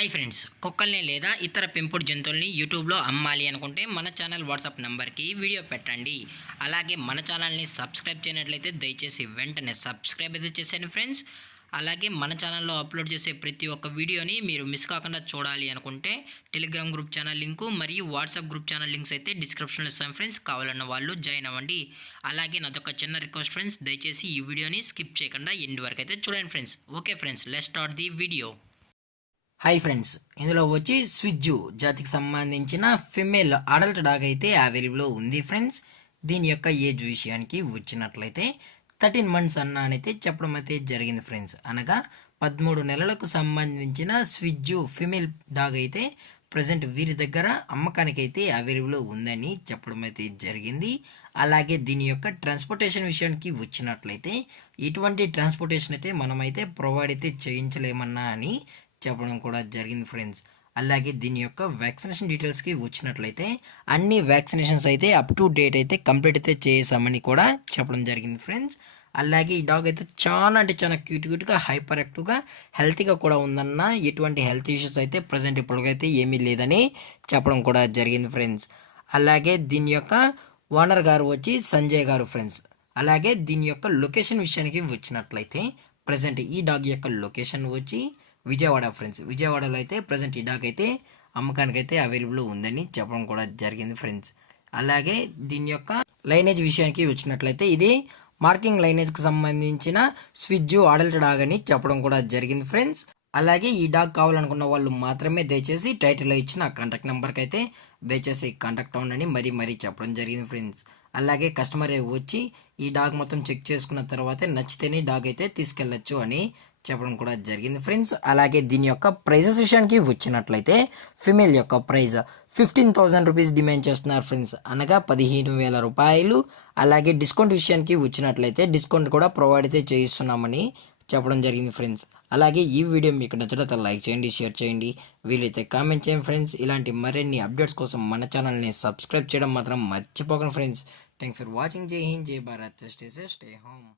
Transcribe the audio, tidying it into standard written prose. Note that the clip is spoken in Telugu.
హాయ్ ఫ్రెండ్స్, కుక్కల్ని లేదా ఇతర పెంపుడు జంతువుల్ని యూట్యూబ్లో అమ్మాలి అనుకుంటే మన ఛానల్ వాట్సాప్ నెంబర్కి వీడియో పెట్టండి. అలాగే మన ఛానల్ని సబ్స్క్రైబ్ చేయనట్లయితే దయచేసి వెంటనే సబ్స్క్రైబ్ అయితే చేసేయండి ఫ్రెండ్స్. అలాగే మన ఛానల్లో అప్లోడ్ చేసే ప్రతి ఒక్క వీడియోని మీరు మిస్ కాకుండా చూడాలి అనుకుంటే టెలిగ్రామ్ గ్రూప్ ఛానల్ లింకు మరియు వాట్సాప్ గ్రూప్ ఛానల్ లింక్స్ అయితే డిస్క్రిప్షన్లో ఇస్తాను ఫ్రెండ్స్. కావాలన్న వాళ్ళు జాయిన్ అవ్వండి. అలాగే నాదొక చిన్న రిక్వెస్ట్ ఫ్రెండ్స్, దయచేసి ఈ వీడియోని స్కిప్ చేయకుండా ఎండ్ వరకు అయితే చూడండి friends. Okay friends, let's start the video. Hi friends, ఇందులో వచ్చి స్విజ్జు జాతికి సంబంధించిన ఫిమేల్ అడల్ట్ డాగ్ అయితే అవైలబుల్లో ఉంది ఫ్రెండ్స్. దీని యొక్క ఏజ్ విషయానికి వచ్చినట్లయితే 13 months అయితే చెప్పడం అయితే జరిగింది ఫ్రెండ్స్. అనగా 13 నెలలకు సంబంధించిన స్విజ్జు ఫిమేల్ డాగ్ అయితే ప్రజెంట్ వీరి దగ్గర అమ్మకానికి అయితే అవైలబుల్లో ఉందని చెప్పడం అయితే జరిగింది. అలాగే దీని యొక్క ట్రాన్స్పోర్టేషన్ విషయానికి వచ్చినట్లయితే ఇటువంటి ట్రాన్స్పోర్టేషన్ అయితే మనమైతే ప్రొవైడ్ అయితే చేయించలేమన్నా అని చెప్పడం కూడా జరిగింది ఫ్రెండ్స్. అలాగే దీని యొక్క వ్యాక్సినేషన్ డీటెయిల్స్కి వచ్చినట్లయితే అన్ని వ్యాక్సినేషన్స్ అయితే అప్ టు డేట్ అయితే కంప్లీట్ అయితే చేసామని కూడా చెప్పడం జరిగింది ఫ్రెండ్స్. అలాగే ఈ డాగ్ అయితే చాలా అంటే చాలా క్యూట్గా హైపర్ యాక్టివ్గా హెల్తీగా కూడా ఉందన్న, ఎటువంటి హెల్త్ ఇష్యూస్ అయితే ప్రజెంట్ ఇప్పటికైతే ఏమీ లేదని చెప్పడం కూడా జరిగింది ఫ్రెండ్స్. అలాగే దీని యొక్క ఓనర్ గారు వచ్చి సంజయ్ గారు ఫ్రెండ్స్. అలాగే దీని యొక్క లొకేషన్ విషయానికి వచ్చినట్లయితే ప్రజెంట్ ఈ డాగ్ యొక్క లొకేషన్ వచ్చి విజయవాడ ఫ్రెండ్స్. విజయవాడలో అయితే ప్రజెంట్ ఈ డాగ్ అయితే అమ్మకానికి అయితే అవైలబుల్ ఉందని చెప్పడం కూడా జరిగింది ఫ్రెండ్స్. అలాగే దీని యొక్క లైనేజ్ విషయానికి వచ్చినట్లయితే ఇది మార్కింగ్ లైనేజ్కి సంబంధించిన స్విజ్జు అడల్ట్ డాగ్ అని చెప్పడం కూడా జరిగింది ఫ్రెండ్స్. అలాగే ఈ డాగ్ కావాలనుకున్న వాళ్ళు మాత్రమే దయచేసి టైటిల్లో ఇచ్చిన కాంటాక్ట్ నెంబర్కి అయితే దయచేసి కాంటాక్ట్ అవ్వండి మరీ చెప్పడం జరిగింది ఫ్రెండ్స్. అలాగే కస్టమర్ వచ్చి ఈ డాగ్ మొత్తం చెక్ చేసుకున్న తర్వాతే నచ్చితేనే డాగ్ అయితే తీసుకెళ్ళచ్చు అని చెప్పడం కూడా జరిగింది ఫ్రెండ్స్. అలాగే దీని యొక్క ప్రైజెస్ విషయానికి వచ్చినట్లయితే ఫిమేల్ యొక్క ప్రైజ్ 15,000 రూపీస్ డిమాండ్ చేస్తున్నారు ఫ్రెండ్స్, అనగా 15,000 రూపాయలు. అలాగే డిస్కౌంట్ విషయానికి వచ్చినట్లయితే డిస్కౌంట్ కూడా ప్రొవైడ్ అయితే చేయిస్తున్నామని చెప్పడం జరిగింది ఫ్రెండ్స్. అలాగే ఈ వీడియో మీకు నచ్చినట్లయితే లైక్ చేయండి, షేర్ చేయండి, వీలైతే కామెంట్ చేయండి ఫ్రెండ్స్. ఇలాంటి మరిన్ని అప్డేట్స్ కోసం మన ఛానల్ని సబ్స్క్రైబ్ చేయడం మాత్రం మర్చిపోకండి ఫ్రెండ్స్. Thanks for watching. జై హింద్, జై Bharat, stay safe, stay home.